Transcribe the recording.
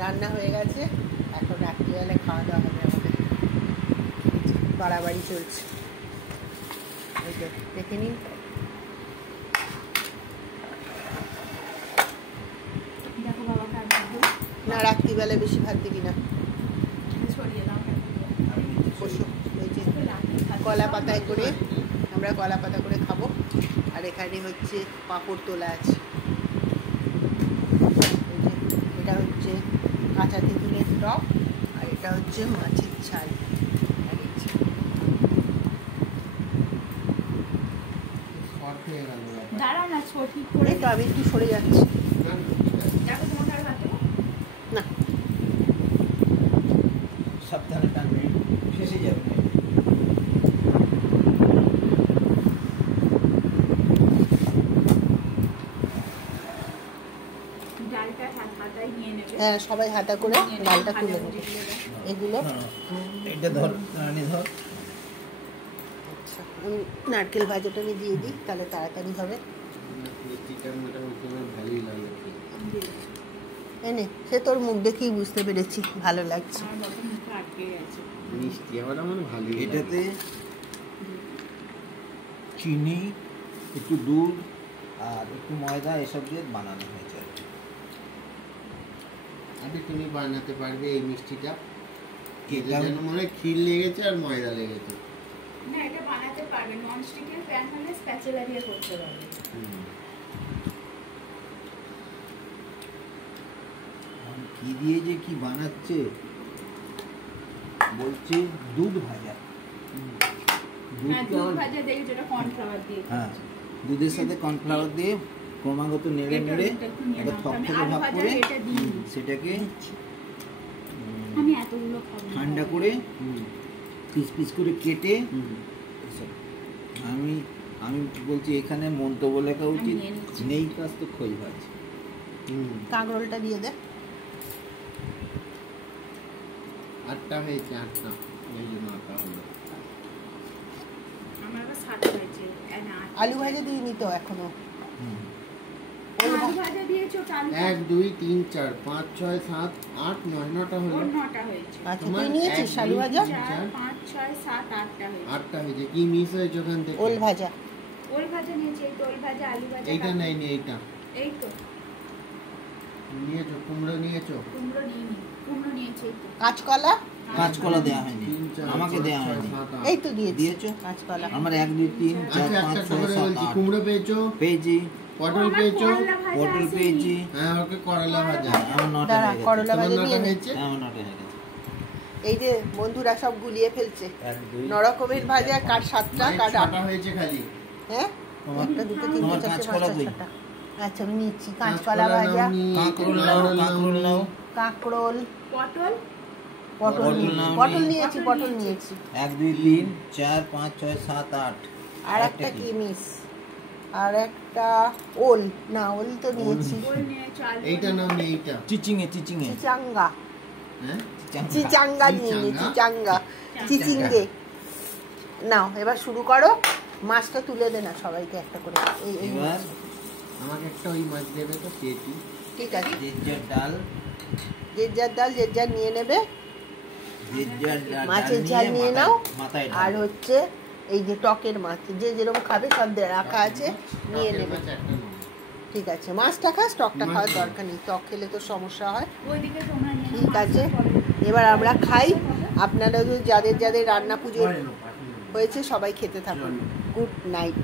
রান্না হয়ে গেছে, এখন রাত্রিবেলা খাওয়া দাওয়া হবে আমাদের। বাড়াবাড়ি চলছে, এই যে দেখে নিন। না, রাত্রিবেলা বেশি ভাত দিবি না। এই যে কলা পাতায় করে, আমরা কলা পাতা করে খাবো। আর এখানে হচ্ছে পাঁপড় তোলা আছে। এটা হচ্ছে কাঁচা তেঁতুলের টক, আর এটা হচ্ছে মাছের ঝাল। এই তো আমি একটু সরে যাচ্ছি না, সাবধানে টানবে, শেষে যাবে। হ্যাঁ সবাই হাতা করে ডালটা তুলে নেবে। এগুলো এটা ধর, রানি ধর। আচ্ছা, আমি নারকেল ভাজাটা আমি দিয়ে দিই, তাহলে তাড়াতাড়ি হবে। এনে সে তোর মুখ দেখেই বুঝতে পেরেছি ভালো লাগছে। এটাতে চিনি, একটু দুধ আর একটু ময়দা এসব দিয়ে বানানো হয়েছে। আরে তুমি বানাতে পারবে এই মিষ্টিটা? এটা যেন মনে হয় ক্ষীর লেগেছে আর ময়দা লেগেছে। না, এটা বানাতে পারবে, ননস্টিকের প্যান হলে স্প্যাচুলা দিয়ে করতে পারবে। কি দিয়ে যে কি বানাচ্ছে বলছে, দুধ ভাজা। দুধ ভাজা দেখে যেটা কর্নফ্লাওয়ার দিয়ে। হ্যাঁ, দুধের সাথে কর্নফ্লাওয়ার দিয়ে ক্রমাগত নেড়ে নেড়ে একটা থকথকে ভাব করে সেটাকে আমি এতগুলো খাবো ঠান্ডা করে পিস পিস করে কেটে। আমি আমি বলছি এখানে মন্তব্য লেখা উচিত নেই কাজ তো খোঁজ ভাজ। কাঁকরোলটা দিয়ে দে। 8টা হয়েছে, 8টা, এই জন্য 8টা হলো। আমার আবার 7 হয়েছে। আলু ভাজা দিয়ে নিত এখনো। আলু ভাজা দিয়েছো? 1 2 3 4 5 6 7 8 9, 9টা হলো। 9টা হয়েছে। আচ্ছা, তুই নিয়েছিস আলু ভাজা? 4 5 6 7 8টা হয়েছে। 8টা হয়েছে। কি মিস হয়েছে ওখান থেকে? ওল ভাজা। ওল ভাজা নিয়েছি, এই তো ওল ভাজা, আলু ভাজা। এইটা নেই, এইটা এই তো নিয়েছো। কুমড়ো নিয়েছো? কুমড়ো নিইনি, কুমড়ো নিয়েছি। এই তো কাঁচকলা। কাঁচকলা দেওয়া হয়নি, 3 4 আমাকে দেওয়া হয়নি। এই তো দিয়েছি দিয়েছো কাঁচকলা। আমার 1 2 3 4 5 6 7 8 কুমড়ো পেয়েছো? পেয়েছি। পটল পেয়েছো? পটল পেয়েছি। হ্যাঁ, ওকে করলা ভাজা। আমার 9টা দাঁড়া, হয়ে গেছে। করলা ভাজা নিয়ে নে। হয়েছে? আমার 9টা হয়ে গেছে। এই যে বন্ধুরা সব গুলিয়ে ফেলছে। 1 2 নরকমের ভাজা কার 7টা কার 8টা 8টা। হয়েছে খালি। হ্যাঁ, একটা দুটো তিনটে তোমার চারটে কাঁচকলা পাঁচটা কই? 6টা। আচ্ছা, আমি নিচ্ছি কাঁচকলা ভাজা, কাঁকরোল নাও, কাঁকরোল নাও। কাঁকরোল, পটল, পটল নিয়েছি, পটল নিয়েছি, পটল নিয়েছি। 1 2 3 4 5 6 7 8 আর একটা কি মিস? আর একটা ওল। না, ওল তো নিয়েছি। ওল নিয়েছো, আলু। এইটা নাও, এইটা। চিচিঙে চিচাঙ্গা, হ্যাঁ, চিচাঙ্গা নিয়ে নি, চিচাঙ্গা, চিচিঙ্গে। নাও, এবার শুরু করো। মাছটা তুলে দে না সবাইকে একটা করে। এই এবার আমাকে একটা ওই মাছ দেবে তো, পেটি। ঠিক আছে, জেজ্জার ডাল, যে যার ডাল যে যার নিয়ে নেবে। জেজ্জার ডাল, মাছের ঝাল নিয়ে নাও। মাথায় আর হচ্ছে এই যে টকের মাছ, যে যেরকম খাবে সব রাখা আছে, নিয়ে নেবে। ঠিক আছে, মাছটা খাস, টকটা খাওয়ার দরকার নেই। টক খেলে তো সমস্যা হয়। ওইদিকে তোমরা নিয়ে নাও। ঠিক আছে, এবার আমরা খাই। আপনারা যাদের যাদের রান্না পুজো হয়েছে সবাই খেতে থাকুন। Good night.